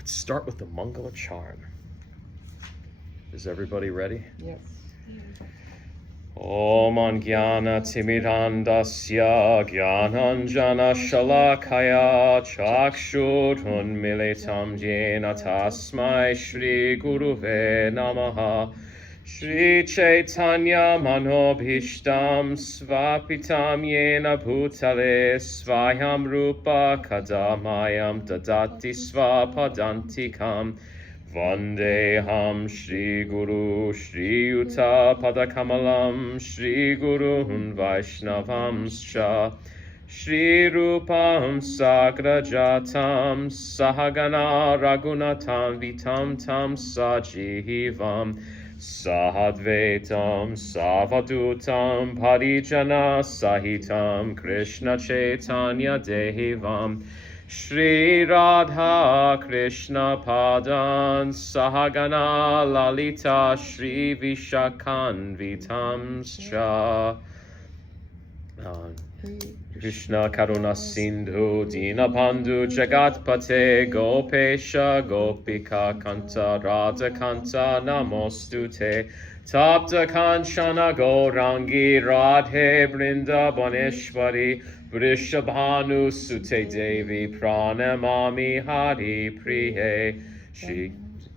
Let's start with the Mangala charm. Is everybody ready? Yes. Om Jnana Timirandasya Jnananjana Shalakaya Chakshurun Militam Jena Tasmai Shri Guruve Namaha Shri Chaitanya Manobhishtam Svapitam Yena Bhutale Svayam Rupa Kadamayam Dadati Svapadantikam Vandeham Shri Guru Shri Yuta Padakamalam Shri Gurun Vaishnavamscha Shri Rupam Sagrajatam Sahagana Ragunatam Vitam Tam Sajivam Sahadvetam Savadutam Parijana Sahitam Krishna Chaitanya Dehivam Shri Radha Krishna Padan Sahagana Lalita Shri Vishakan Vitamscha Krishna Karuna Sindhu Dinabandhu Jagatpate Gopesha Gopika Kanta Radha Kanta Namostute Tapta Kanchana Gaurangi Radhe Brindabaneshwari Vrishabhanu Sute Devi Pranamami Hari Priye Shri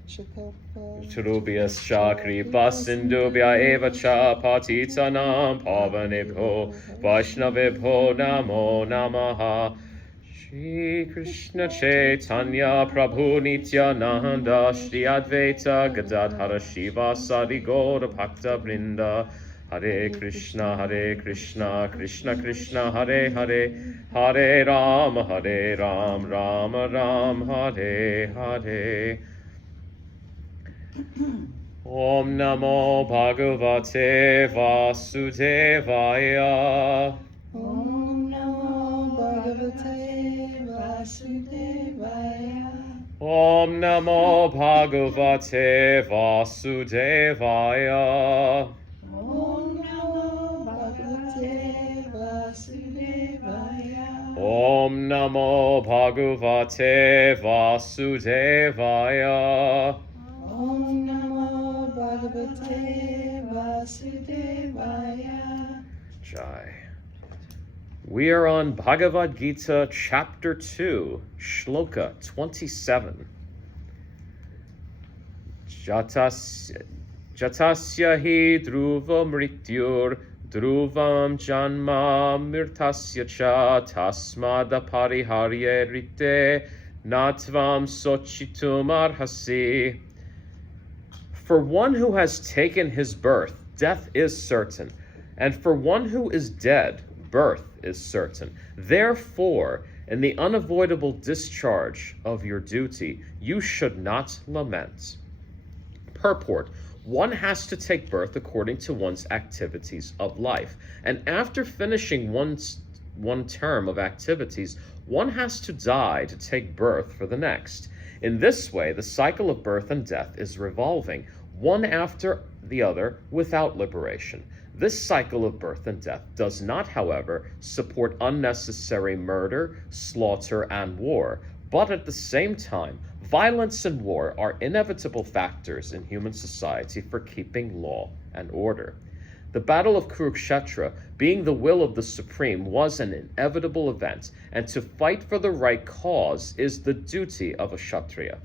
Trubhyas Chakri Basindubhya Eva Cha Patitanam Pavanebho Vaishnavebho Namo Namaha Shri Krishna Chaitanya Prabhu Nityananda Shri Advaita Gadadhara Shiva Sadi Gaura Bhakta Vrinda Hare Krishna, Krishna Krishna, Hare Hare, Hare Ram, Ram Ram, Hare Hare. Om Namo Bhagavate Vasudevaya. Om Namo Bhagavate Vasudevaya. Om Namo Bhagavate Vasudevaya. Om Namo Bhagavate Vasudevaya. Om Namo Bhagavate Vasudevaya. Om Namo Bhagavate Vasudevaya. Jai. We are on Bhagavad Gita, Chapter 2, Shloka 27. Jatasya hi dhruva mrityur dhruvam janma mirtasya cha tasmada pariharye rite natvam sochitum arhasi. For one who has taken his birth, death is certain, and for one who is dead, birth is certain. Therefore, in the unavoidable discharge of your duty, you should not lament. Purport: one has to take birth according to one's activities of life, and after finishing one term of activities, one has to die to take birth for the next. In this way, the cycle of birth and death is revolving, one after the other, without liberation. This cycle of birth and death does not, however, support unnecessary murder, slaughter, and war, but at the same time, violence and war are inevitable factors in human society for keeping law and order. The Battle of Kurukshetra, being the will of the Supreme, was an inevitable event, and to fight for the right cause is the duty of a Kshatriya.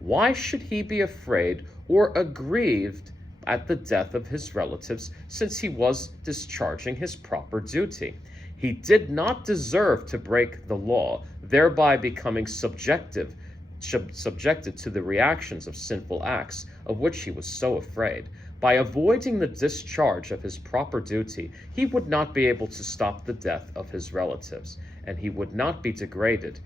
Why should he be afraid or aggrieved at the death of his relatives, since he was discharging his proper duty? He did not deserve to break the law, thereby becoming subjected to the reactions of sinful acts, of which he was so afraid. By avoiding the discharge of his proper duty, he would not be able to stop the death of his relatives, and he would be degraded,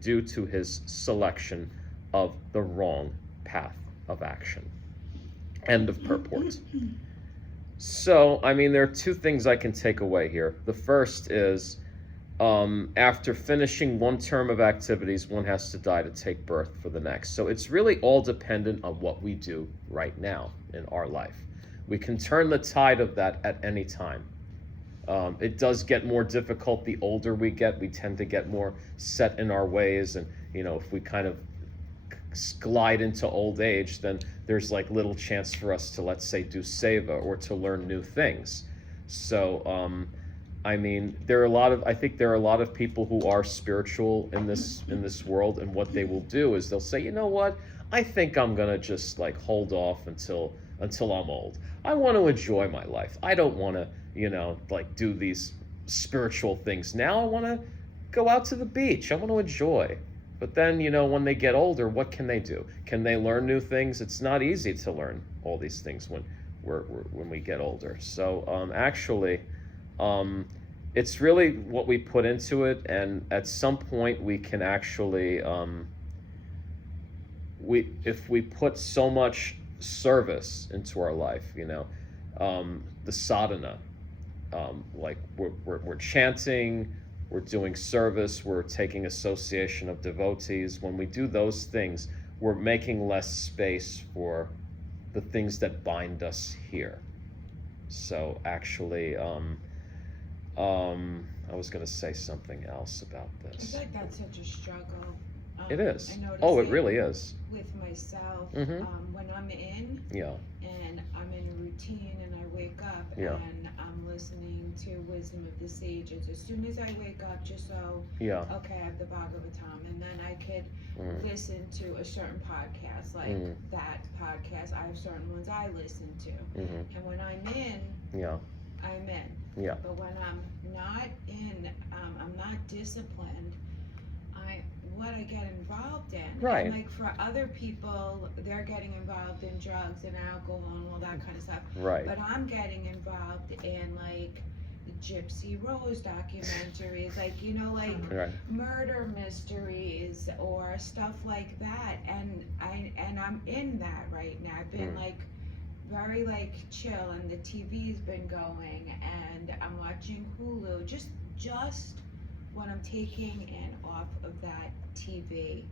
due to his selection of the wrong path of action. End of purport. So, there are two things I can take away here. The first is, after finishing one term of activities, one has to die to take birth for the next. So it's really all dependent on what we do right now in our life. We can turn the tide of that at any time. It does get more difficult the older we get. We tend to get more set in our ways, and if we kind of glide into old age, then there's like little chance for us to, let's say, do seva or to learn new things. So I mean, I think there are a lot of people who are spiritual in this world, and what they will do is they'll say, you know what, I think I'm gonna just like hold off until I'm old. I want to enjoy my life. I don't want to, like do these spiritual things now. I want to go out to the beach. I want to enjoy. But then, when they get older, what can they do? Can they learn new things? It's not easy to learn all these things when we get older. So actually, it's really what we put into it, and at some point we can actually, if we put so much service into our life, the sadhana, like we're chanting, we're doing service, we're taking association of devotees. When we do those things, we're making less space for the things that bind us here. So actually, I was going to say something else about this. I feel like that's such a struggle. It is. I notice Oh, it really is. With myself, Mhm. When I'm in, Yeah. and I'm in a routine, and I wake up, Yeah. and I'm listening to wisdom of the sages. As soon as I wake up, just so, Yeah. okay, I have the Bhagavatam, and then I could listen to a certain podcast, like that podcast. I have certain ones I listen to, and when I'm in, Yeah. I'm in. Yeah. But when I'm not in, I'm not disciplined. What I get involved in. Right. And like for other people, they're getting involved in drugs and alcohol and all that kind of stuff. Right. But I'm getting involved in like Gypsy Rose documentaries, like like Right. murder mysteries or stuff like that. And I'm in that right now. I've been like very like chill, and the TV's been going, and I'm watching Hulu. Just when I'm taking in off of that TV,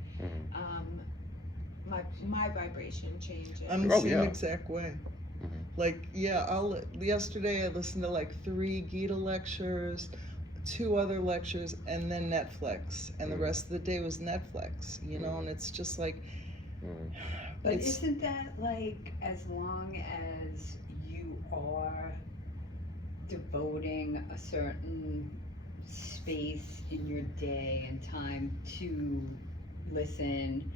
my vibration changes. I'm the Oh, same yeah. exact way. Like, yesterday I listened to like 3 Gita lectures, 2 other lectures, and then Netflix. And the rest of the day was Netflix, and it's just like, But isn't that like, as long as you are devoting a certain space in your day and time to listen,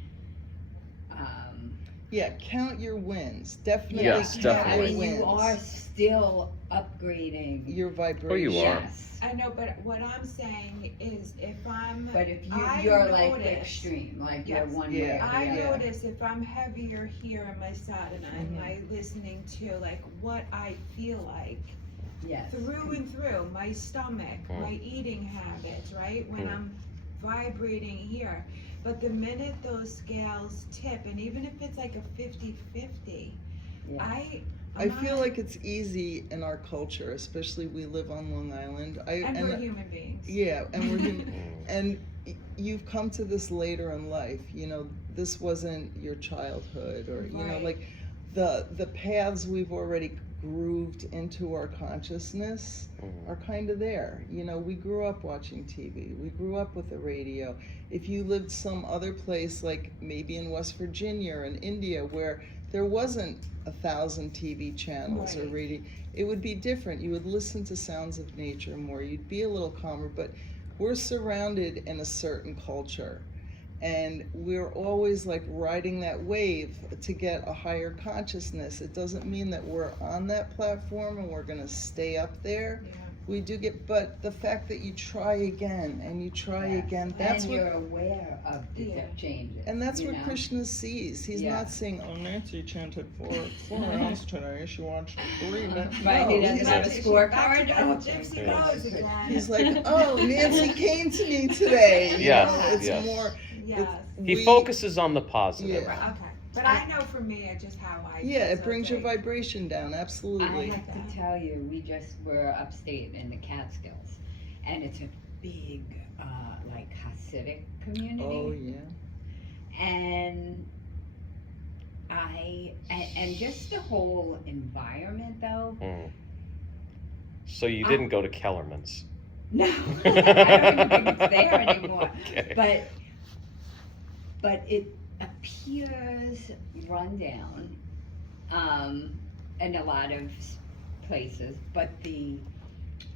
yeah, count your wins. Definitely Yes, count definitely. I your mean, wins. you are still upgrading Your vibration. Oh, you are. Yes. I know, but what I'm saying is, if I'm, But if I you're like notice- extreme, like Yes. you're one Yeah. way or the I other. notice if I'm heavier here in my sadhana, and my listening to like what I feel like Yes. through and through, my stomach, my eating habits, right? When I'm vibrating here. But the minute those scales tip, and even if it's like a 50-50, Yeah. I feel like it's easy in our culture, especially we live on Long Island. and we're human beings. Yeah, and we're human. And you've come to this later in life. This wasn't your childhood, or Right. like the paths we've already grooved into our consciousness are kind of there. We grew up watching TV. We grew up with the radio. If you lived some other place, like maybe in West Virginia or in India, where there wasn't 1,000 TV channels or Right. radio, it would be different. You would listen to sounds of nature more. You'd be a little calmer. But we're surrounded in a certain culture, and we're always like riding that wave to get a higher consciousness. It doesn't mean that we're on that platform and we're going to stay up there. Yeah. We do but the fact that you try again and you try Yes. again, that's and what, you're aware of the Yeah. changes. and that's you what know? Krishna sees. He's Yeah. not saying, "Oh, Nancy chanted 4 rounds today. She watched 3 minutes." Right, he doesn't he's have a like- scorecard. Back to Gypsy Rose again. He's like, "Oh, Nancy came to me today." It's yes. more. Yes. He focuses on the positive. Yeah. Okay. But I know for me, it's just how I Yeah, feel, it so brings it's your like- vibration down. I Absolutely. have to tell you, we just were upstate in the Catskills, and it's a big, like Hasidic community. Oh yeah. And and just the whole environment, though. So you didn't go to Kellerman's? No, I don't even think it's there anymore. Okay. But but it appears run down in a lot of places, but the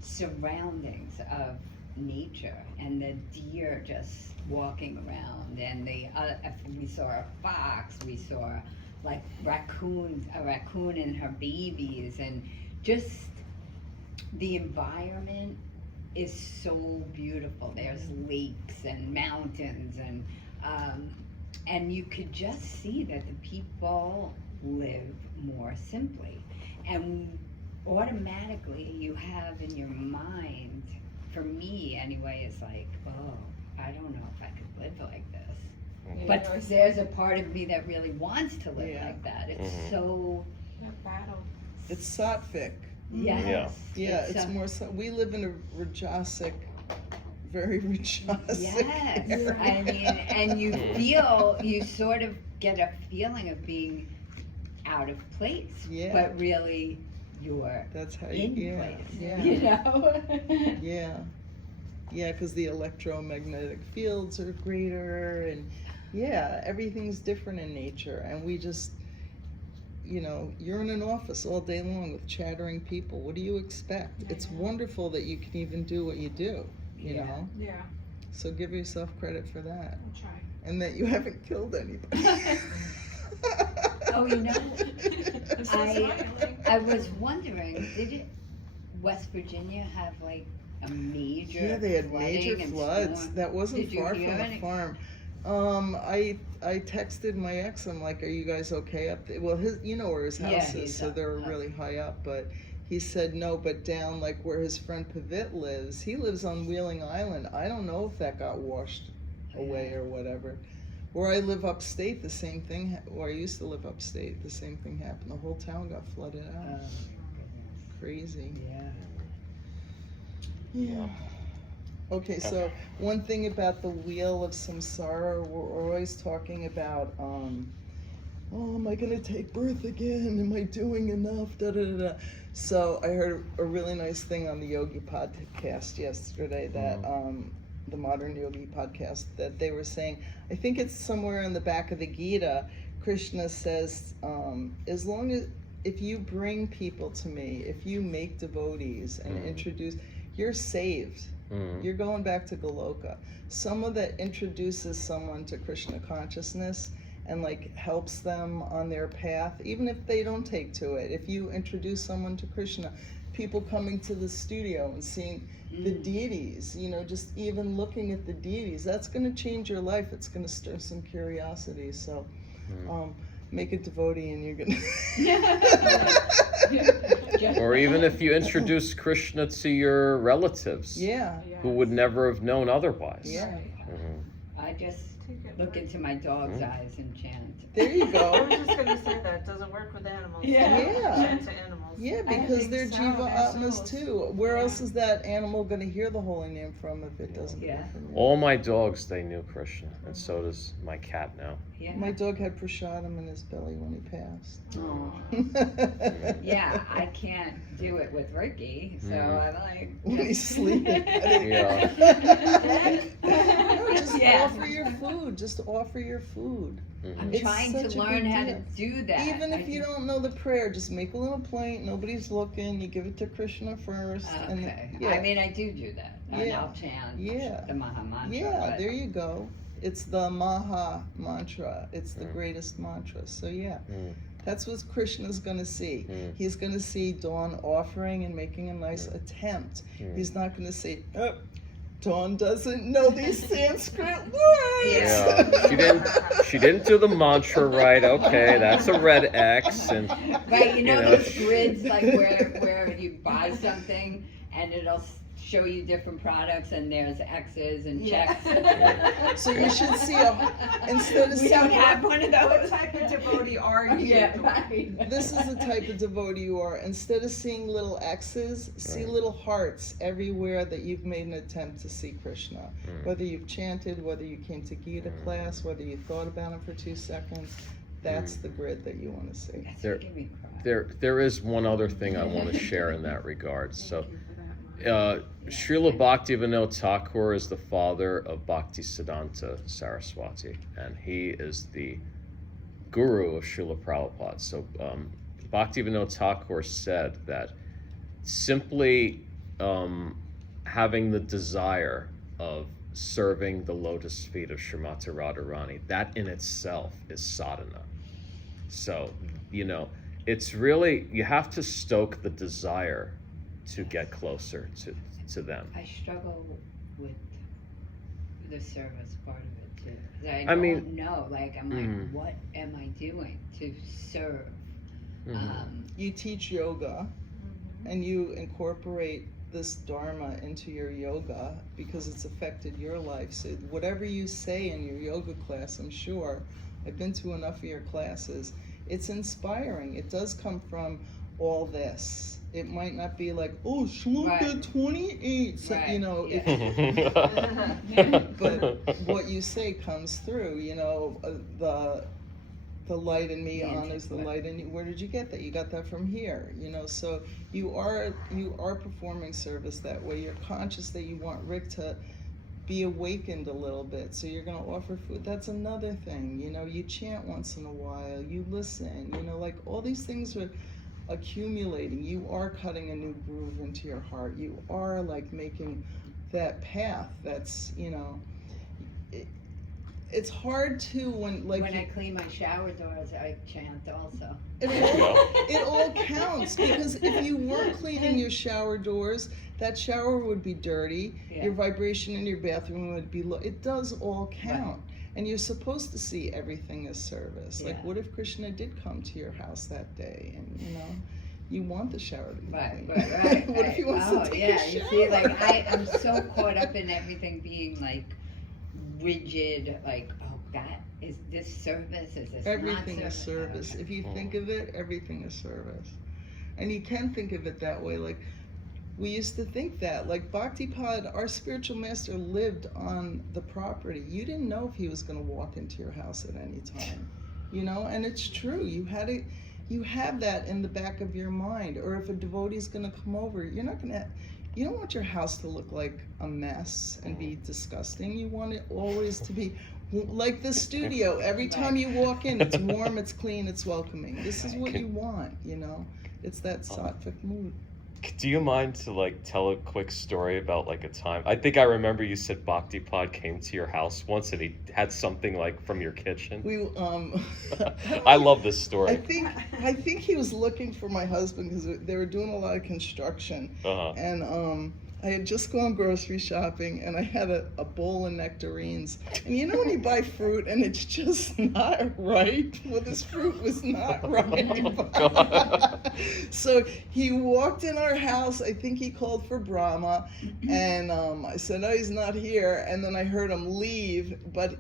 surroundings of nature and the deer just walking around, and we saw a fox, we saw like a raccoon and her babies, and just the environment is so beautiful. There's lakes and mountains, and you could just see that the people live more simply, and automatically you have in your mind, for me anyway, it's like, oh, I don't know if I could live like this. Yeah, But you know, there's a part of me that really wants to live Yeah. like that. It's so, that battle. It's sattvic. yes. Yeah, it's more so. We live in a Rajasic, very Rajasic Yes, area. I mean, and you sort of get a feeling of being out of place, Yeah. but really you're That's how in you, place, yeah. you know? Yeah, yeah, because the electromagnetic fields are greater, and yeah, everything's different in nature, and we just, you know, you're in an office all day long with chattering people. What do you expect? I It's know. wonderful that you can even do what you do, you Yeah. know? Yeah, So give yourself credit for that, I'll try. and that you haven't killed anybody. Oh, you know, I'm still smiling. I was wondering, did West Virginia have like a major Yeah, they had flooding major and floods. storm? That wasn't Did you far hear from the any? farm. I texted my ex. I'm like, "Are you guys okay up there?" Well, you know where his Yeah, house is, he's so up they're high. really high up. But he said no, but down like where his friend Pavit lives. He lives on Wheeling Island. I don't know if that got washed away or whatever. Where I live upstate, the same thing. Where I used to live upstate, the same thing happened. The whole town got flooded Oh, out. Crazy. yeah. Yeah. Okay, so one thing about the wheel of samsara, we're always talking about, oh, am I gonna take birth again? Am I doing enough? Da da da da. So I heard a really nice thing on the Yogi podcast yesterday that, the Modern Yogi podcast, that they were saying, I think it's somewhere in the back of the Gita, Krishna says, as long as, if you bring people to me, if you make devotees and introduce, you're saved. You're going back to Goloka. Someone that introduces someone to Krishna consciousness and like helps them on their path, even if they don't take to it. If you introduce someone to Krishna, people coming to the studio and seeing the deities, you know, just even looking at the deities, that's going to change your life. It's going to stir some curiosity. So make a devotee and you're going to... Or even if you introduce Krishna to your relatives, Yeah. who would never have known otherwise. Yeah. I just look into my dog's eyes and chant. There you I go. was just gonna say that, it doesn't work with animals. Yeah. Yeah. Chant to animals. Yeah, I because think they're so, Jiva they're Atmas souls. too. Where Yeah. else is that animal going to hear the holy name from if it doesn't Yeah. hear from you? All my dogs, they knew Krishna, and so does my cat now. Yeah. My dog had prasadam in his belly when he passed. Aw. Yeah, I can't do it with Ricky, so I like. When he's sleeping. No, just Yeah. offer your food. Just offer your food. I'm It's trying such to a learn big how to deal. do that. Even if you don't know the prayer, just make a little plate. Nobody's looking. You give it to Krishna first. And Okay. yeah. I mean, I do that. And Yeah. I'll chant Yeah. the Maha Mantra. Yeah, but- there you go. It's the Maha mantra. It's the greatest mantra. So yeah, that's what Krishna's gonna see. He's gonna see Dawn offering and making a nice attempt. He's not gonna say, oh, Dawn doesn't know these Sanskrit words. Yeah, she didn't do the mantra right. Okay, that's a red X. And Right, you know You know, those grids like where you buy something and it'll show you different products and there's X's and checks. So you should see instead of We don't seeing- have one of What those. type of devotee are you? Yeah, right. This is the type of devotee you are. Instead of seeing little X's, see little hearts everywhere that you've made an attempt to see Krishna. Whether you've chanted, whether you came to Gita class, whether you thought about him for 2 seconds, that's the grid that you want to see. That's There- making me cry. there is one other thing I want to share in that regard. So, Thank you for that, Srila Bhaktivinoda Thakur is the father of Bhaktisiddhanta Saraswati, and he is the guru of Srila Prabhupada. So Bhaktivinoda Thakur said that simply having the desire of serving the lotus feet of Srimati Radharani, that in itself is sadhana. So, it's really, you have to stoke the desire to get closer to them. I struggle with the service part of it too. 'Cause I I mean- don't know. Like, I'm like, what am I doing to serve? You teach yoga, and you incorporate this dharma into your yoga because it's affected your life. So whatever you say in your yoga class, I'm sure, I've been to enough of your classes, it's inspiring. It does come from all this. It might not be like, oh, shloka Right. 28, so, Right, you know, yeah. but what you say comes through, the light in me The honors the intellect. light in you. Where did you get that? You got that from here, so you are performing service that way. You're conscious that you want Rick to be awakened a little bit, so you're going to offer food. That's another thing. You chant once in a while, you listen, like all these things are accumulating. You are cutting a new groove into your heart. You are like making that path. That's it's hard to when I clean my shower doors, I chant also. it all counts, because if you weren't cleaning your shower doors, that shower would be dirty. Yeah. Your vibration in your bathroom would be low. It does all count. And you're supposed to see everything as service. Like, Yeah. what if Krishna did come to your house that day, and you want the shower to be Right. clean? What if he wants to take a shower? You see, like I'm so caught up in everything being like rigid, like, oh, that is this service, is this Everything not is service. Okay. If you think of it, everything is service. And you can think of it that way. Like, we used to think that. Like, Bhaktipad, our spiritual master, lived on the property. You didn't know if he was going to walk into your house at any time. And it's true. You have that in the back of your mind. Or if a devotee's going to come over, you don't want your house to look like a mess and be disgusting. You want it always to be like the studio. Every time you walk in, it's warm, it's clean, it's welcoming. This is what you want, It's that sattvic mood. Do you mind to tell a quick story about a time? I think I remember you said Bhaktipad came to your house once and he had something from your kitchen. I love this story. I think he was looking for my husband because they were doing a lot of construction, and I had just gone grocery shopping, and I had a bowl of nectarines. And when you buy fruit and it's just not right? Well, this fruit was not right. So he walked in our house. I think he called for Brahma, and I said, "Oh, he's not here." And then I heard him leave, but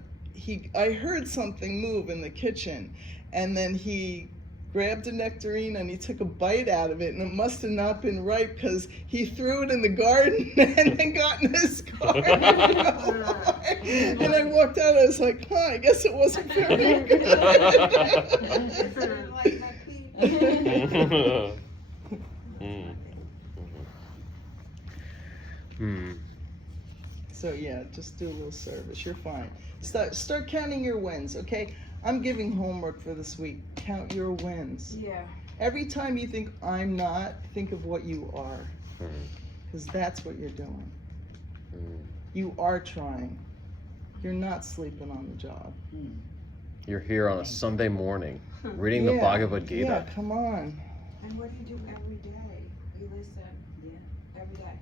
I heard something move in the kitchen, and then he grabbed a nectarine and he took a bite out of it, and it must have not been right because he threw it in the garden and then got in his car. And I walked out, I was like, I guess it wasn't very good. Like my feet. So yeah, just do a little service. You're fine. Start counting your wins, okay? I'm giving homework for this week. Count your wins. Yeah. Every time you think I'm not, think of what you are. Because that's what you're doing. You are trying. You're not sleeping on the job. You're here on a Sunday morning reading the Bhagavad Gita. Yeah, come on. And what do you do every day? You listen. Yeah. Every day.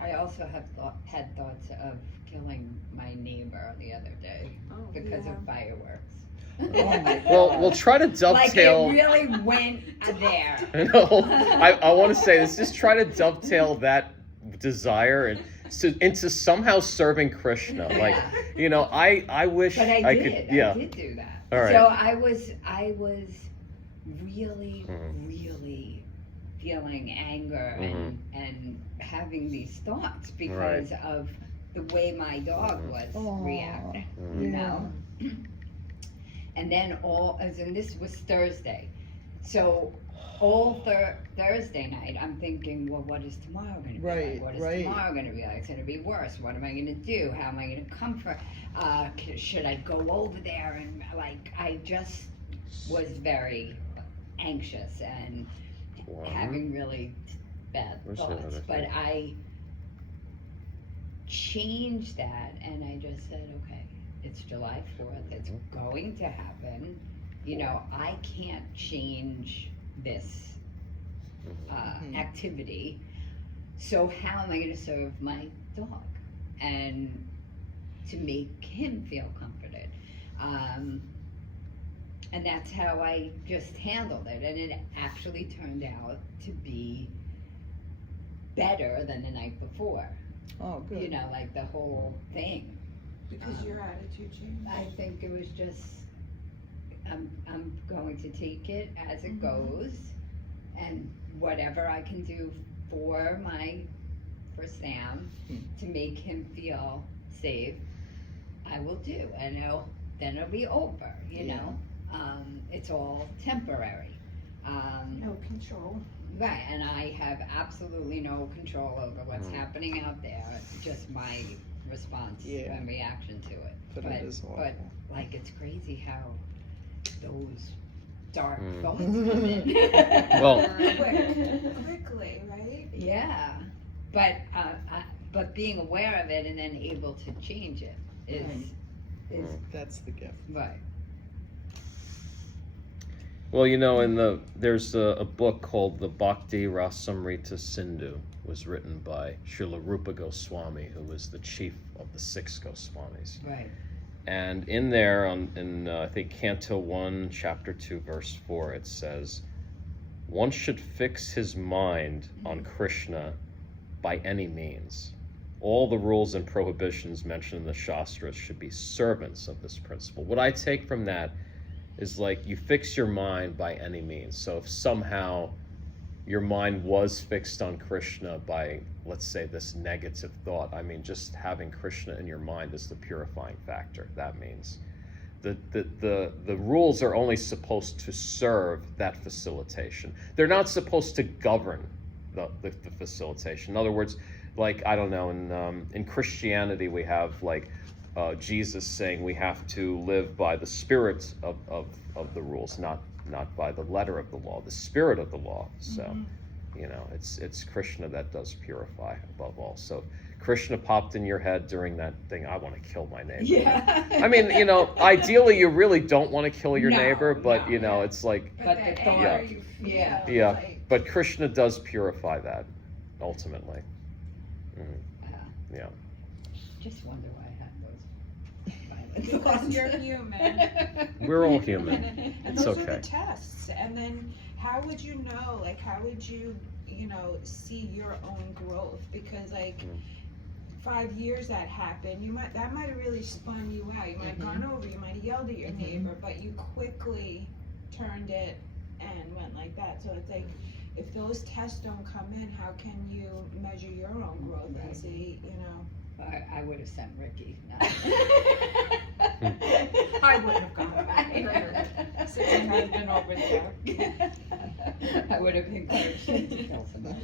I also have had thoughts of killing my neighbor the other day because of fireworks. Well, we'll try to dovetail. Like, it really went there. I want to say this. Just try to dovetail that desire into somehow serving Krishna. I wish But I could. Yeah. I did do that. All right. So I was really, really feeling anger and having these thoughts because of the way my dog was reacting. You know. And then and this was Thursday. So all Thursday night, I'm thinking, well, what is tomorrow going to be Right, like? What is right. tomorrow going to be like? It's going to be worse. What am I going to do? How am I going to comfort? Should I go over there? And like, I just was very anxious and Wow. having really bad Where's the thoughts. other But thing? I changed that, and I just said, okay, it's July 4th. It's going to happen. You know, I can't change this Mhm. activity. So how am I going to serve my dog and to make him feel comforted? And that's how I just handled it, and it actually turned out to be better than the night before. Oh, good. You know, like the whole thing. Because your attitude changed. I think it was just, I'm going to take it as it Mhm. goes, and whatever I can do for Sam to make him feel safe, I will do, and then it'll be over, you Yeah. know? It's all temporary. No control. Right, and I have absolutely no control over what's happening out there. It's just my response Yeah. and reaction to it. But it is awful. But like, it's crazy how those dark Mm. thoughts come in. Well- Quickly, right? Yeah, but being aware of it and then able to change it is That's the gift. right. Well, you know, there's a book called the Bhakti Rasamrita Sindhu. It was written by Srila Rupa Goswami, who was the chief of the 6 Goswamis. Right. And in there, in I think Canto 1, Chapter 2, Verse 4, it says, one should fix his mind on Krishna by any means. All the rules and prohibitions mentioned in the Shastras should be servants of this principle. What I take from that is like you fix your mind by any means. So if somehow your mind was fixed on Krishna by, let's say, this negative thought, I mean, just having Krishna in your mind is the purifying factor. That means the rules are only supposed to serve that facilitation. They're not supposed to govern the facilitation. In other words, like, I don't know, in Christianity we have like Jesus saying we have to live by the spirit of the rules, not by the letter of the law, the spirit of the law. So, you know, it's Krishna that does purify above all. So Krishna popped in your head during that thing, I want to kill my neighbor. Yeah. I mean, you know, ideally you really don't want to kill your No, neighbor, but no. you know, it's like, But the the anger thought- you feel, yeah. yeah, like, but Krishna does purify that, ultimately. Yeah. Just wonder why I had those violent because thoughts. you're human. We're all human. And It's those are okay. the tests. And then how would you know, like, how would you, you know, see your own growth? Because, like, 5 years that happened, that might have really spun you out. You might have gone over, you might have yelled at your neighbor, but you quickly turned it and went like that. So it's like, if those tests don't come in, how can you measure your own growth and see, you know? I would have sent Ricky. I wouldn't have gone back. Sitting husband over there. I would have encouraged him to kill somebody.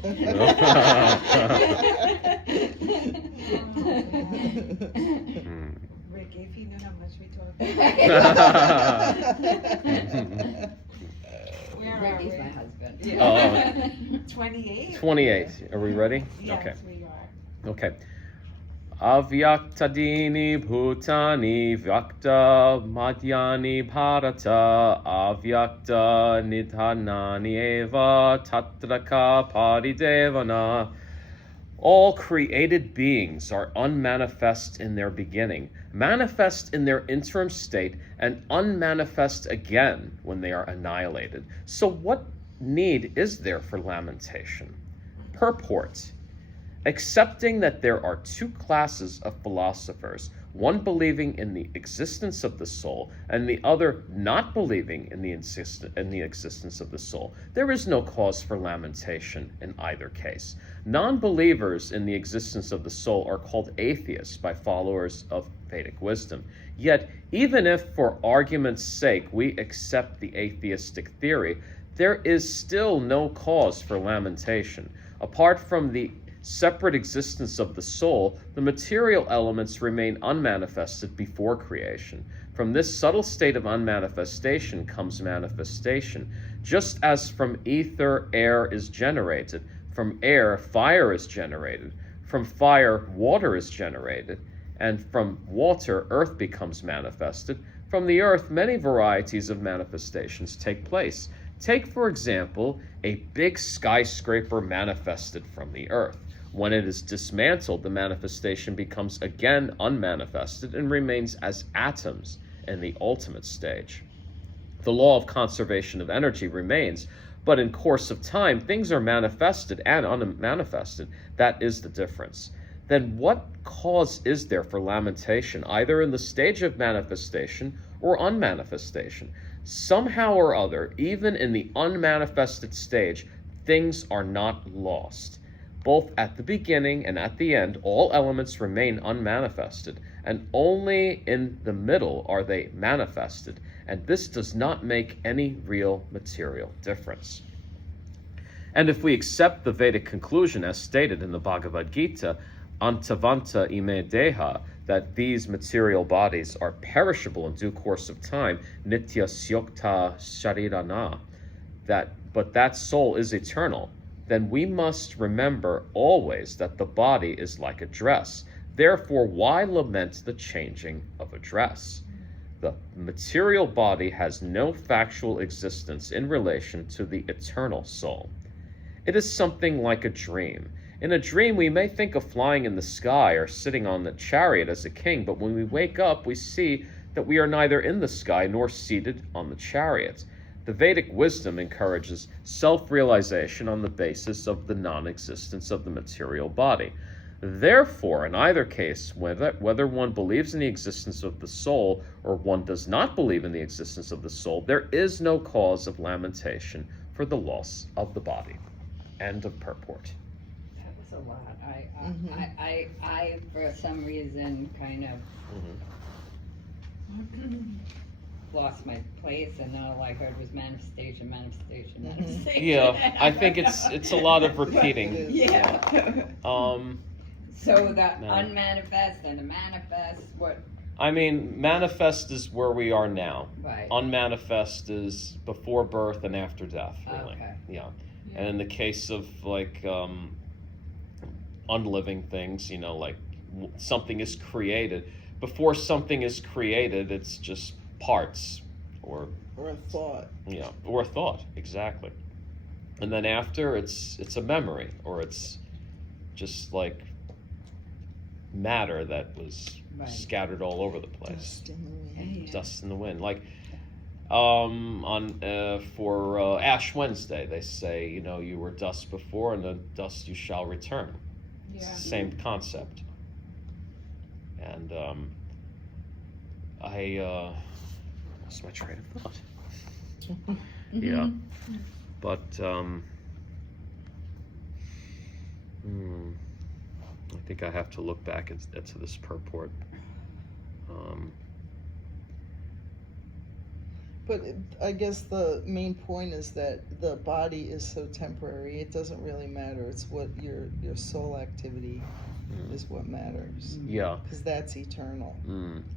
Ricky, if you knew how much we talked. Where are Ricky's we? my husband. Yeah. 28? 28. Are we ready? Yes, Okay. we are. Okay. Avyaktadini bhutani vyakta madhyani bharata avyakta nidhanani eva tatraka paridevana. All created beings are unmanifest in their beginning, manifest in their interim state, and unmanifest again when they are annihilated. So what need is there for lamentation? Purport: accepting that there are 2 classes of philosophers, one believing in the existence of the soul and the other not believing in the existence of the soul, there is no cause for lamentation in either case. Non-believers in the existence of the soul are called atheists by followers of Vedic wisdom. Yet, even if for argument's sake we accept the atheistic theory, there is still no cause for lamentation. Apart from the separate existence of the soul, the material elements remain unmanifested before creation. From this subtle state of unmanifestation comes manifestation. Just as from ether air is generated, from air fire is generated, from fire water is generated, and from water earth becomes manifested, from the earth many varieties of manifestations take place. Take, for example, a big skyscraper manifested from the earth. When it is dismantled, the manifestation becomes again unmanifested and remains as atoms in the ultimate stage. The law of conservation of energy remains, but in course of time, things are manifested and unmanifested. That is the difference. Then what cause is there for lamentation, either in the stage of manifestation or unmanifestation? Somehow or other, even in the unmanifested stage, things are not lost. Both at the beginning and at the end, all elements remain unmanifested, and only in the middle are they manifested, and this does not make any real material difference. And if we accept the Vedic conclusion as stated in the Bhagavad Gita, antavanta ime deha, that these material bodies are perishable in due course of time, nitya syokta sharirana, but that soul is eternal, then we must remember always that the body is like a dress. Therefore, why lament the changing of a dress? The material body has no factual existence in relation to the eternal soul. It is something like a dream. In a dream, we may think of flying in the sky or sitting on the chariot as a king, but when we wake up, we see that we are neither in the sky nor seated on the chariot. The Vedic wisdom encourages self-realization on the basis of the non-existence of the material body. Therefore, in either case, whether one believes in the existence of the soul or one does not believe in the existence of the soul, there is no cause of lamentation for the loss of the body. End of purport. That was a lot. I for some reason kind of lost my place, and then all I heard was manifestation. Yeah, I think it's a lot of repeating. Yeah. So the No. unmanifest and the manifest, what? I mean, manifest is where we are now. Right. Unmanifest is before birth and after death, really. Okay. Yeah. And in the case of like unliving things, like something is created. Before something is created, it's just parts or Or a thought. or a thought, exactly. And then after, it's a memory, or it's just like matter that was Right. scattered all over the place. Dust in the wind. Yeah. Dust in the wind. Like for Ash Wednesday, they say, you were dust before, and then dust you shall return. It's Yeah. the same concept. And I lost my train of thought. Yeah, but I think I have to look back into this purport. But I guess the main point is that the body is so temporary, it doesn't really matter. It's what your soul activity is what matters. Yeah. Because that's eternal.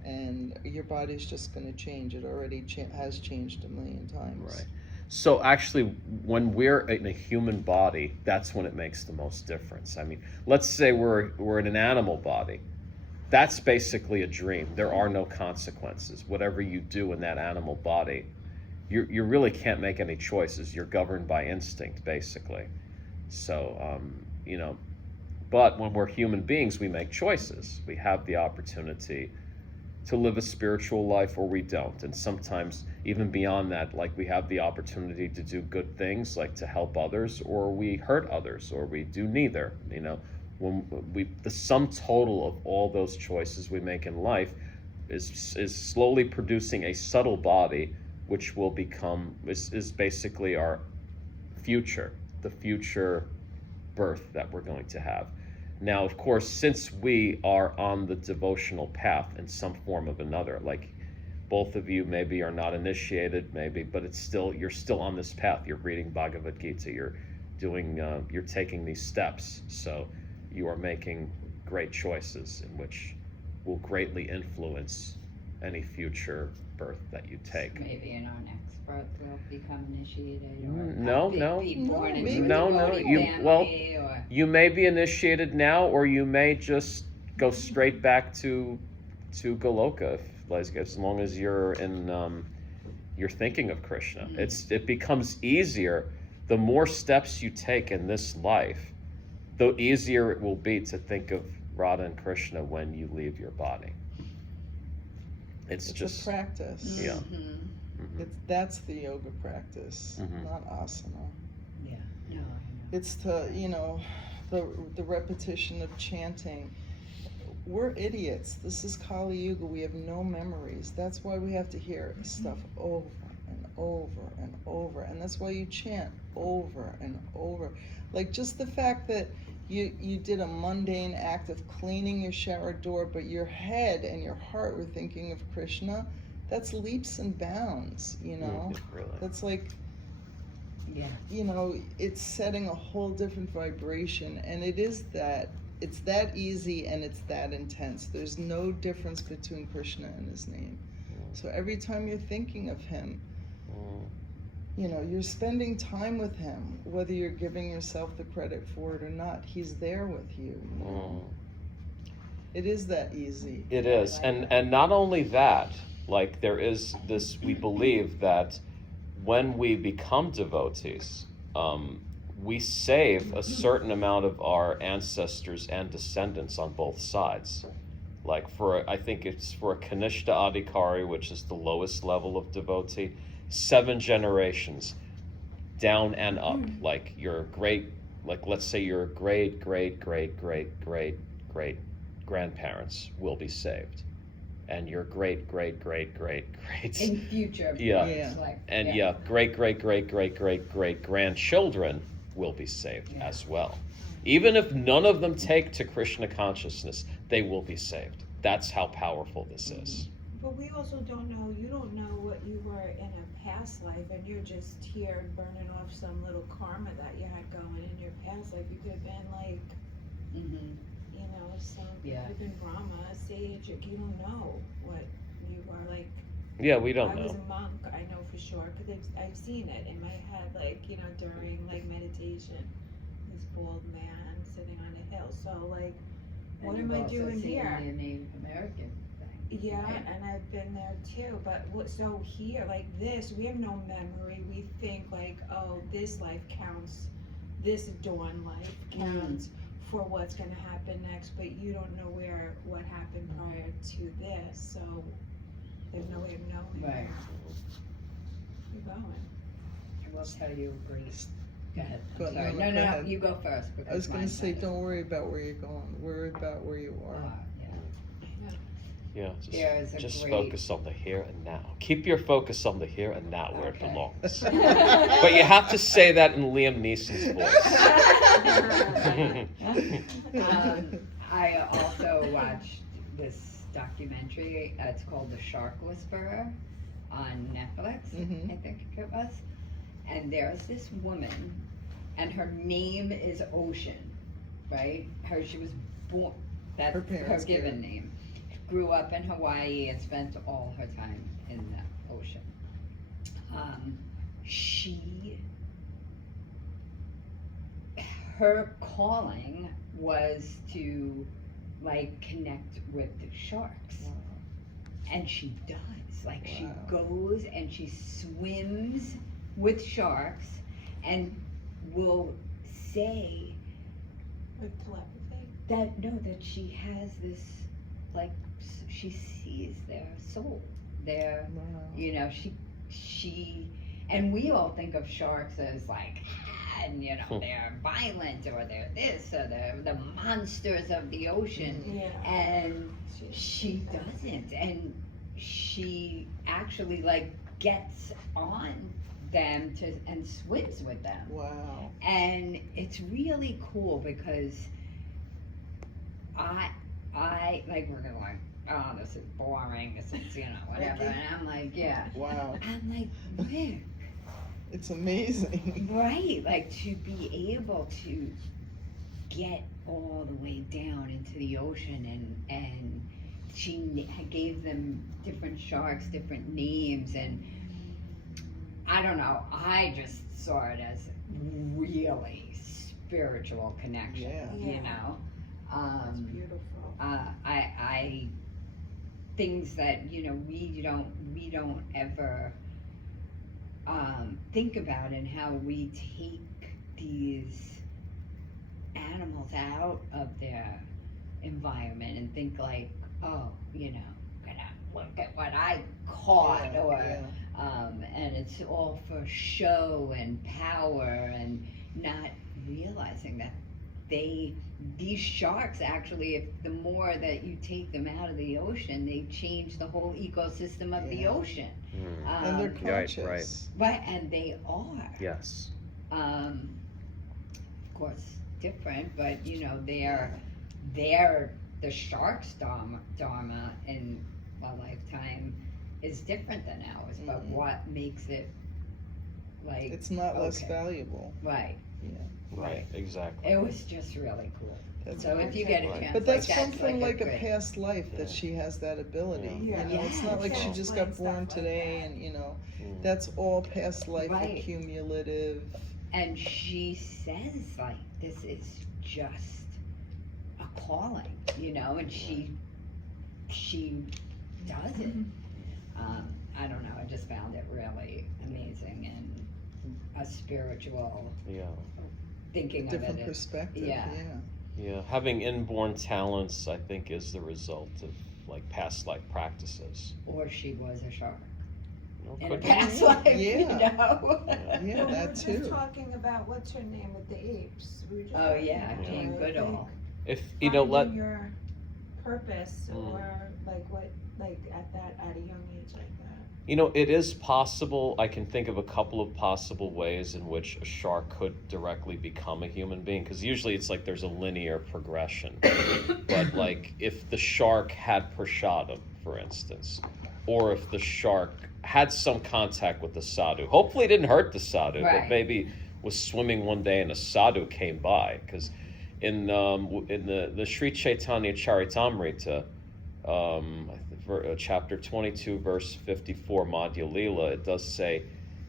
And your body's just going to change. It already has changed a million times. Right. So actually, when we're in a human body, that's when it makes the most difference. I mean, let's say we're in an animal body. That's basically a dream. There are no consequences. Whatever you do in that animal body, you really can't make any choices. You're governed by instinct, basically. So, but when we're human beings, we make choices. We have the opportunity to live a spiritual life, or we don't. And sometimes even beyond that, like we have the opportunity to do good things, like to help others, or we hurt others, or we do neither. When the sum total of all those choices we make in life is slowly producing a subtle body, which will become is basically our future, the future birth that we're going to have. Now, of course, since we are on the devotional path in some form of another, like both of you maybe are not initiated, maybe, but it's still, you're still on this path. You're reading Bhagavad Gita. You're doing, you're taking these steps. So you are making great choices in which will greatly influence any future birth that you take. Maybe in our next birth we'll become initiated, or No, be no. born into maybe. a No, devotee you- well, family, or You may be initiated now, or you may just go straight back to Goloka, as long as you're in, you're thinking of Krishna. It becomes easier the more steps you take in this life, the easier it will be to think of Radha and Krishna when you leave your body. It's just a practice. Yeah. Mhm. That's the yoga practice, Mhm. not asana. Yeah, no, I know. It's the repetition of chanting. We're idiots. This is Kali Yuga. We have no memories. That's why we have to hear stuff over and over and over. And that's why you chant over and over. Like just the fact that you did a mundane act of cleaning your shower door, but your head and your heart were thinking of Krishna, that's leaps and bounds, really. That's like, Yeah. it's setting a whole different vibration, and it's that easy and it's that intense. There's no difference between Krishna and his name. So every time you're thinking of him, you're spending time with him, whether you're giving yourself the credit for it or not. He's there with you. It is that easy. It is, and not only that, like there is this, we believe that when we become devotees, we save a certain amount of our ancestors and descendants on both sides. Like I think it's for a Kanishta Adhikari, which is the lowest level of devotee, 7 generations down and up. Like your let's say your great grandparents will be saved, and your great In future. Yeah. Yeah. Like, and great grandchildren will be saved as well. Even if none of them take to Krishna consciousness, they will be saved. That's how powerful this is. But we also don't know, you don't know what you were in a past life, and you're just here burning off some little karma that you had going in your past life. You could have been like, you could have been Brahma, a sage, like you don't know what you are like. Yeah, we don't I was know. a monk, I know for sure, because I've seen it in my head, like, during like meditation, this bald man sitting on a hill. So like, what am I doing here? The Native American thing. Yeah, right? and I've been there too. But so here, like this, we have no memory. We think like, oh, this life counts, this dawn life counts for what's going to happen next. But you don't know what happened prior to this, so there's no way of knowing Right. where you're going. I will tell you a great. Go ahead. Go- I'm sorry. no, No, go ahead. you go first. I was going to mine's say, better. don't worry about where you're going. Worry about where you are. Yeah, There is a just great- focus on the here and now. Keep your focus on the here and now where it belongs. But you have to say that in Liam Neeson's voice. I also watched this documentary. It's called The Shark Whisperer on Netflix, I think it was. And there's this woman, and her name is Ocean, right? She was born, that's Her her parents gave given it. name. Grew up in Hawaii and spent all her time in the ocean. Her calling was to like connect with the sharks. Wow. And she does. Like she Wow. goes and she swims with sharks and will say With telepathy. that she has this, like, she sees their soul, their, Wow. she, and we all think of sharks as like, and they're violent, or they're this, or they're the monsters of the ocean, Yeah. and she doesn't, and she actually like gets on them and swims with them. Wow. And it's really cool because I like, we're gonna like, oh, this is boring, this is, whatever. And I'm like, yeah. Wow, I'm like, Rick, it's amazing. right, like to be able to get all the way down into the ocean and she gave them different sharks, different names, and I don't know, I just saw it as really spiritual connection, Yeah. That's beautiful. I things that we don't ever think about, and how we take these animals out of their environment and think like, oh, gonna look at what I caught, Yeah, or yeah. and it's all for show and power, and not realizing that these sharks actually, if the more that you take them out of the ocean, they change the whole ecosystem of the Yeah. ocean. And they're conscious. Right, and they are. Yes. Of course, different, but they're the shark's dharma in a lifetime is different than ours. But what makes it like It's not less okay. valuable. Right. Yeah. Right. Exactly. It was just really cool. That's So if you get a Right. chance, But that's like, come from like a great- past life Yeah. that she has that ability. Yeah. It's not like she Yeah. just got Explain born stuff like today that. and that's all past life Right. accumulative. And she says like this is just a calling, and she does it. I don't know, I just found it really amazing, and a spiritual Yeah. thinking of Different it. perspective. yeah. Yeah. Having inborn talents, I think, is the result of like past life practices. Or she was a shark No, in a could be. past life, Yeah. Yeah, Yeah, We were that just too. talking about what's her name with the apes. We were just Oh talking yeah, about Jane her, Goodall. If finding your purpose, Mm. or at a young age like that. it is possible. I can think of a couple of possible ways in which a shark could directly become a human being, because usually it's like there's a linear progression. But like if the shark had prashadam, for instance, or if the shark had some contact with the sadhu, hopefully it didn't hurt the sadhu, Right. but maybe was swimming one day and a sadhu came by, because in the Sri Chaitanya Charitamrita, chapter 22, verse 54, Madhya Lila, it does say,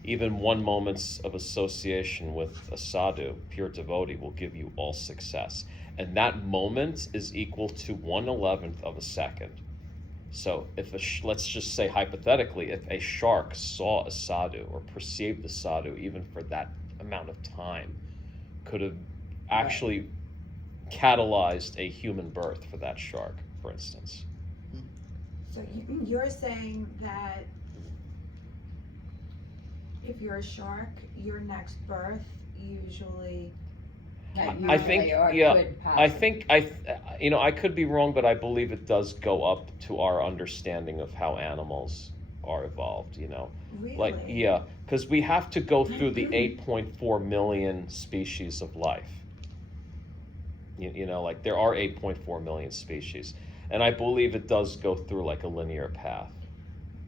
even one moment's of association with a sadhu, pure devotee, will give you all success. And that moment is equal to 1/11th of a second. So if let's just say hypothetically, if a shark saw a sadhu or perceived the sadhu even for that amount of time, could have actually catalyzed a human birth for that shark, for instance. So you're saying that if you're a shark, your next birth usually. I think, I could be wrong, but I believe it does go up to our understanding of how animals are evolved, Really? Like, yeah, because we have to go through the 8.4 million species of life. Like there are 8.4 million species, and I believe it does go through like a linear path.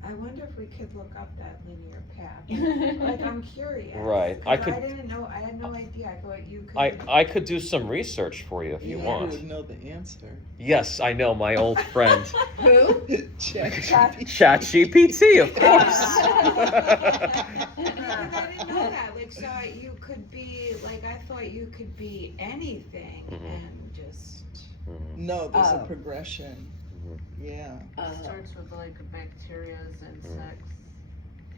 I wonder if we could look up that linear path. Like, I'm curious. Right. 'Cause I didn't know. I had no idea. I thought you could. I could do some research for you if you Who want. would know the answer? Yes, I know, my old friend. Who? ChatGPT, of course. Because I didn't know that. Like, so you could be like, I thought you could be anything and just. No, there's a Oh. progression. Yeah. It starts with like bacteria, insects,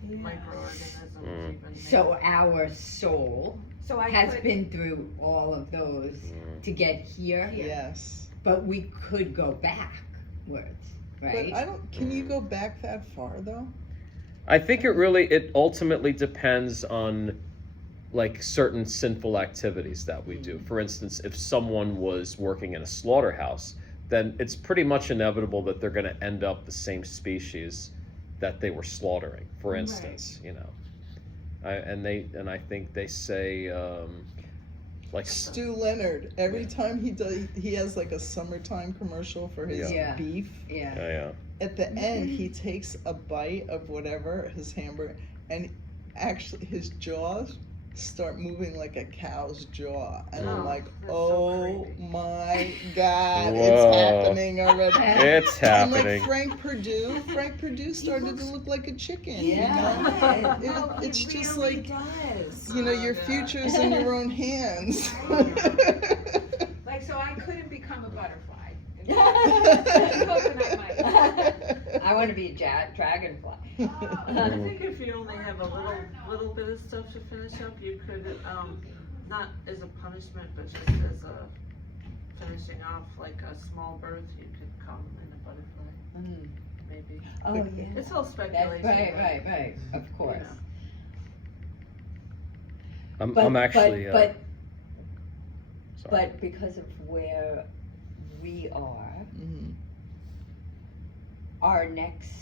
Yeah. microorganisms, even. So our soul So I has could. been through all of those to get here, Yes. but we could go backwards, right? But can you go back that far though? I think it ultimately depends on like certain sinful activities that we do. For instance, if someone was working in a slaughterhouse, then it's pretty much inevitable that they're going to end up the same species that they were slaughtering, for instance, And I think they say Like Stu Leonard, every time he has like a summertime commercial for his beef. Yeah. At the end, he takes a bite of whatever, his hamburger, and actually his jaws start moving like a cow's jaw. And I'm like, oh my God, Whoa. it's happening already. It's And happening. like Frank Purdue started to look like a chicken. Yeah. You know? It's He just really like, does. you know, your future's in your own hands. Like, so I couldn't become a butterfly. I'm hoping I might. I want to be a dragonfly. I think if you only have a little bit of stuff to finish up, you could, not as a punishment, but just as a finishing off, like a small birth, you could come in a butterfly, maybe. Oh, yeah. It's all That's speculation. right, of course. I'm actually. But because of where we are, our next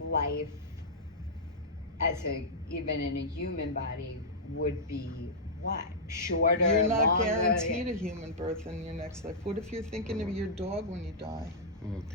life even in a human body would be what? Shorter, You're not longer? guaranteed a human birth in your next life. What if you're thinking of your dog when you die?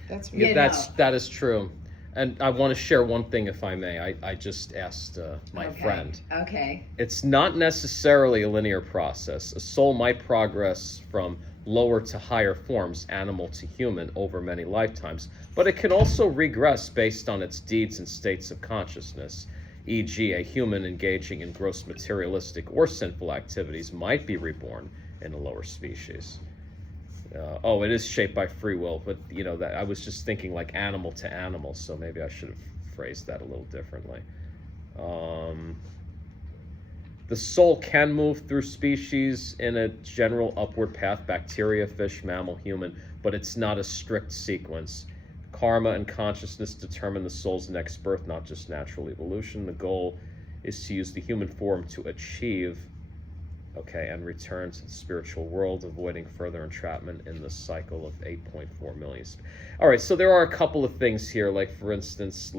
That's what Yeah, that is true. And I want to share one thing, if I may. I just asked my friend. Okay. It's not necessarily a linear process. A soul might progress from lower to higher forms, animal to human, over many lifetimes, but it can also regress based on its deeds and states of consciousness. E.g., a human engaging in gross materialistic or sinful activities might be reborn in a lower species. It is shaped by free will, but you know that I was just thinking like animal to animal, so maybe I should have phrased that a little differently. The soul can move through species in a general upward path: bacteria, fish, mammal, human, but it's not a strict sequence. Karma and consciousness determine the soul's next birth, not just natural evolution. The goal is to use the human form to achieve, and return to the spiritual world, avoiding further entrapment in the cycle of 8.4 million. All right, so there are a couple of things here, like for instance,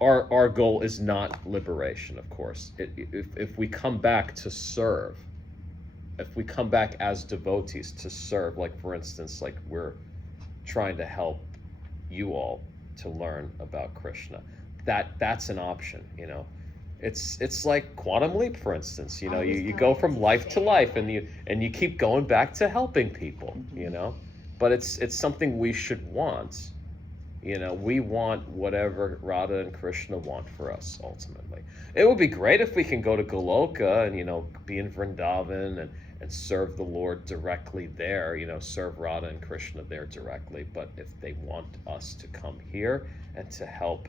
our goal is not liberation, of course. If we come back to serve, if we come back as devotees to serve, like for instance, like we're trying to help you all to learn about Krishna, that's an option, you know. It's like Quantum Leap, for instance. You know, you go from life to life, and you keep going back to helping people. You know, but it's something we should want. You know, we want whatever Radha and Krishna want for us ultimately. It would be great if we can go to Goloka and be in Vrindavan and serve the Lord directly there. You know, serve Radha and Krishna there directly. But if they want us to come here and to help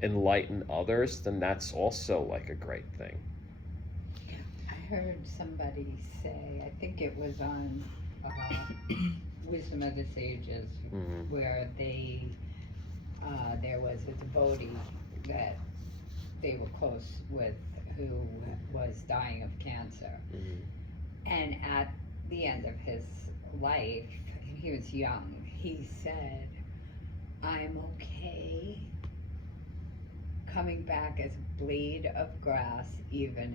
enlighten others, then that's also like a great thing. I heard somebody say, I think it was on Wisdom of the Sages, where there was a devotee that they were close with who was dying of cancer. And at the end of his life, he was young, he said, "I'm okay coming back as a blade of grass, even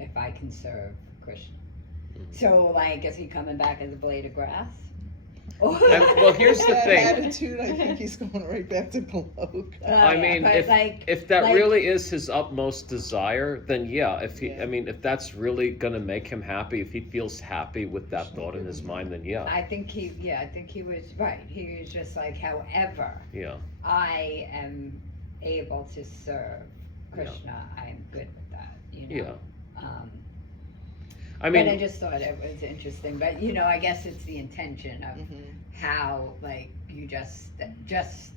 if I can serve Krishna." So, like, is he coming back as a blade of grass? Well, here's the that thing. attitude, I think he's going right back to Goloka. I mean, if that really is his utmost desire, then yeah. If that's really gonna make him happy, if he feels happy with that thought in his mind, then yeah. I think he was right. He was just like, however, I am able to serve Krishna, I'm good with that, you know. But I just thought it was interesting. But I guess it's the intention of how, like, you just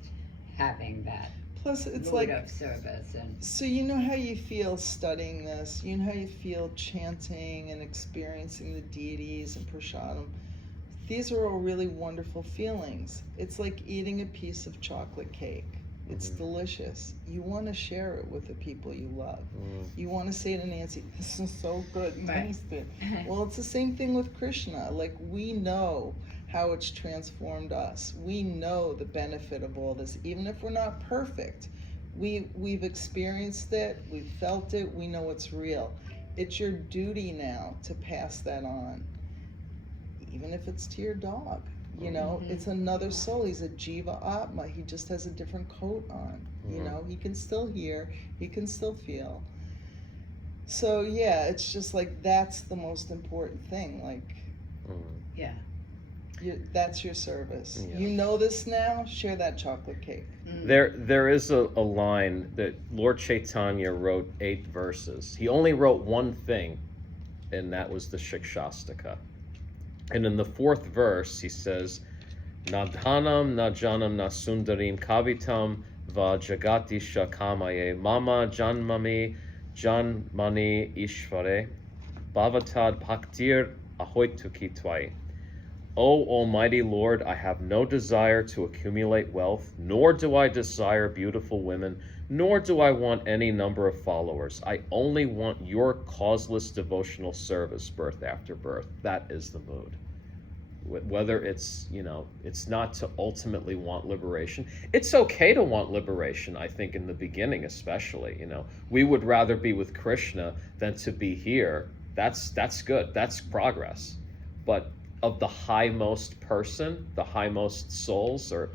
having that. Plus, it's mood like of service and. So you know how you feel studying this. You know how you feel chanting and experiencing the deities and prasadam. These are all really wonderful feelings. It's like eating a piece of chocolate cake. It's delicious. You want to share it with the people you love. You want to say to Nancy, "This is so good, taste it." Well, it's the same thing with Krishna. Like, we know how it's transformed us. We know the benefit of all this, even if we're not perfect. We've experienced it. We've felt it. We know it's real. it's your duty now to pass that on, even if it's to your dog. You know, it's another soul. He's a Jiva Atma. He just has a different coat on. You know, he can still hear, he can still feel. So yeah, it's just like that's the most important thing. Like, Yeah. that's your service. Yeah. You know this now. Share that chocolate cake. There is a line that Lord Chaitanya wrote 8 verses. He only wrote one thing, and that was the Shikshastaka. And in the 4th verse, he says, "Na dhanam, na janam, na sundarim kavitam va jagatisha kamaye mama janmami janmani ishvare bhavatad bhaktir ahoituki tvai." O Almighty Lord, I have no desire to accumulate wealth, nor do I desire beautiful women, nor do I want any number of followers. I only want your causeless devotional service, birth after birth. That is the mood. Whether it's, you know, it's not to ultimately want liberation. It's okay to want liberation, I think, in the beginning especially, you know. We would rather be with Krishna than to be here. That's good. That's progress. But of the highmost person, the highmost souls, or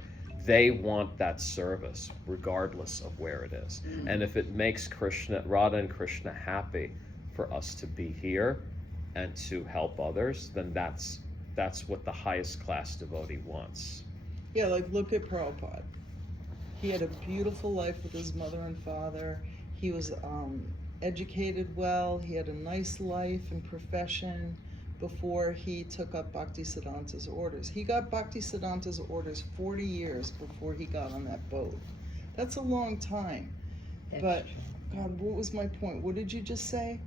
they want that service regardless of where it is. And if it makes Krishna, Radha and Krishna happy for us to be here and to help others, then that's what the highest class devotee wants. Yeah, like look at Prabhupada. He had a beautiful life with his mother and father. He was educated well. He had a nice life and profession before he took up Bhaktisiddhanta's orders. He got Bhaktisiddhanta's orders 40 years before he got on that boat. That's a long time. But, God, what was my point? What did you just say?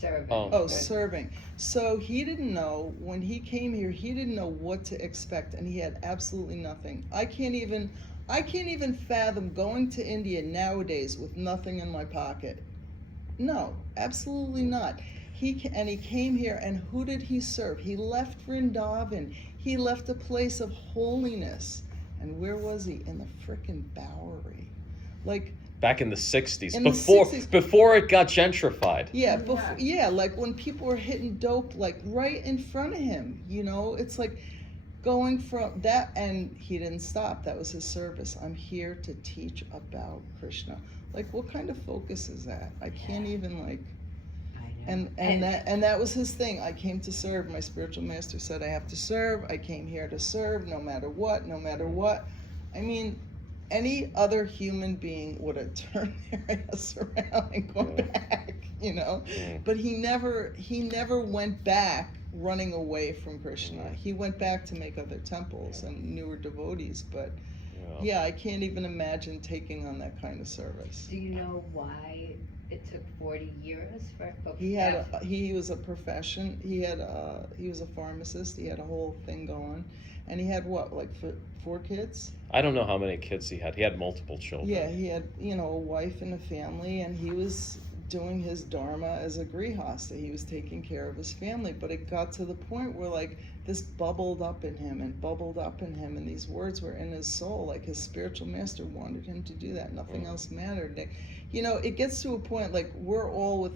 Serving. Oh, serving. So he didn't know, when he came here, he didn't know what to expect, and he had absolutely nothing. I can't even fathom going to India nowadays with nothing in my pocket. No, absolutely not. He came here, and who did he serve? He left Vrindavan. He left a place of holiness. And where was he? In the frickin' Bowery. Like, Back in the 60s, In the before 60s. before it got gentrified. Yeah, like when people were hitting dope, like right in front of him, you know, it's like going from that, and he didn't stop. That was his service. I'm here to teach about Krishna. Like, what kind of focus is that? I can't even like, I know. and that was his thing. I came to serve. My spiritual master said I have to serve. I came here to serve, no matter what, no matter what. I mean, any other human being would have turned their ass around and gone back, you know. But he never went back running away from Krishna. He went back to make other temples and newer devotees. But yeah, I can't even imagine taking on that kind of service. Do you know why it took 40 years for He was a profession. He was a pharmacist. He had a whole thing going, and he had what, like 4 kids? I don't know how many kids he had. He had multiple children. Yeah, he had, you know, a wife and a family, and he was doing his dharma as a grihasta. He was taking care of his family, but it got to the point where like this bubbled up in him, and these words were in his soul. Like his spiritual master wanted him to do that. Nothing else mattered. You know, it gets to a point like we're all with